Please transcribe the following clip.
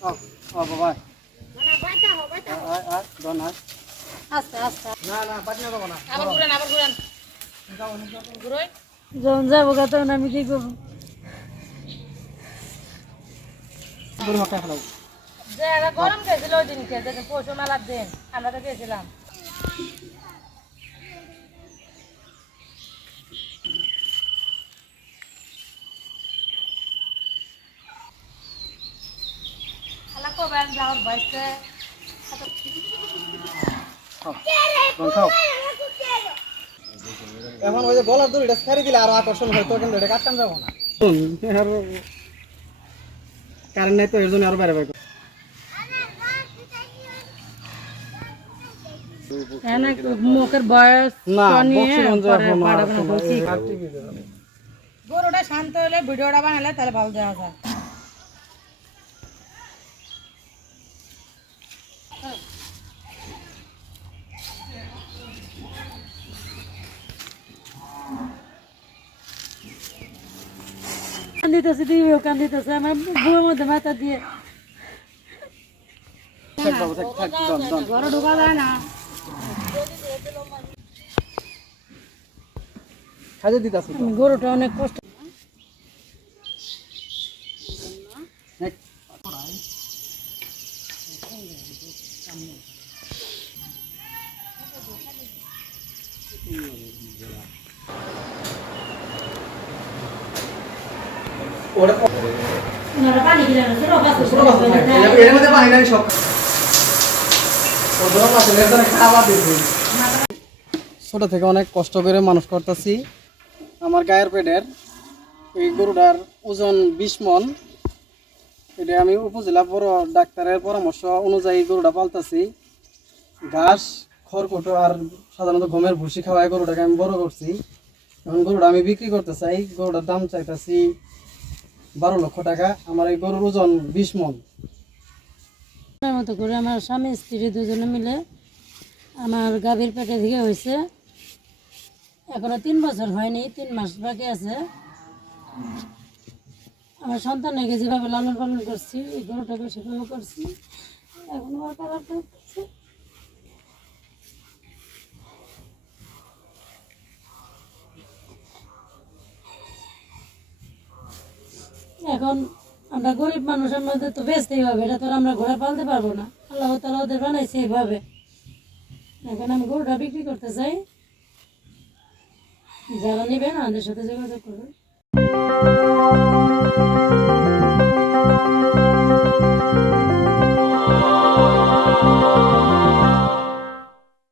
ও ও বাবা না না পাটনা যাব না আবার যখন যাব তখন আমি কি করব দূর হতে ফেলাও যে গরম খেয়েছিল ওই দিনকে যেদিন পশু মেলার দিন। আমরা তো গেছিলাম। যাওয়ার এখন ওই যে দড়িটা ছেড়ে দিলে আরও আকর্ষণ হয় তো কিন্তু এটা কাটকান যাব না। কারেন্ট নাই তো এর জন্য আরও বাইরে বাইরে মুখের বয়স গরুটা শান্ত হলে ভিডিওটা বানালে তাহলে ভালো দেওয়া যায়। কান্দিতেছে দিদিও কান্দিতেছে আমার বুয়ের মধ্যে মাথা দিয়ে। গরুটা অনেক কষ্ট নেক। ওনারা পানি কিনে আনছে রোগা ছোট মাছ তো থাকে। এর- এর মধ্যে পানি নাই সব ও বড় মাছ, এর জন্য খাবার দিছি। ছোট থেকে অনেক কষ্ট করে মানুষ করতেছি। আমার গায়ের পেটের এই গরুটার ওজন বিশ মন। এটা আমি উপজেলা বড় ডাক্তারের পরামর্শ অনুযায়ী গরুটা পালতাছি। ঘাস, খড়কুটো আর সাধারণত গমের ভুসি খাওয়াই গরুটাকে আমি বড় করছি। এখন গরুটা আমি বিক্রি করতে চাই। গরুটার দাম চাইতেছি বারো লক্ষ টাকা, আমার এই গরুর ওজন বিশ মন। মতো করে আমার স্বামী, স্ত্রী দুজনে মিলে আমার গাভীর পেটে থেকে হয়েছে। এখনও তিন বছর হয়নি, তিন মাস বাকি আছে। আমার সন্তানকে যেভাবে লালন পালন করছি, এই গরুটাকে সেভাবে করছি। এখন আমার খারাপ এখন আমরা গরিব মানুষের মধ্যে তো বেচতেই হবে, এটা তো আমরা ঘোড়া পালতে পারব না। আল্লাহ তালা ওদের বানাইছে এইভাবে এখন আমি গরুটা বিক্রি করতে চাই। যারা নেবেন আমাদের সাথে যোগাযোগ করবেন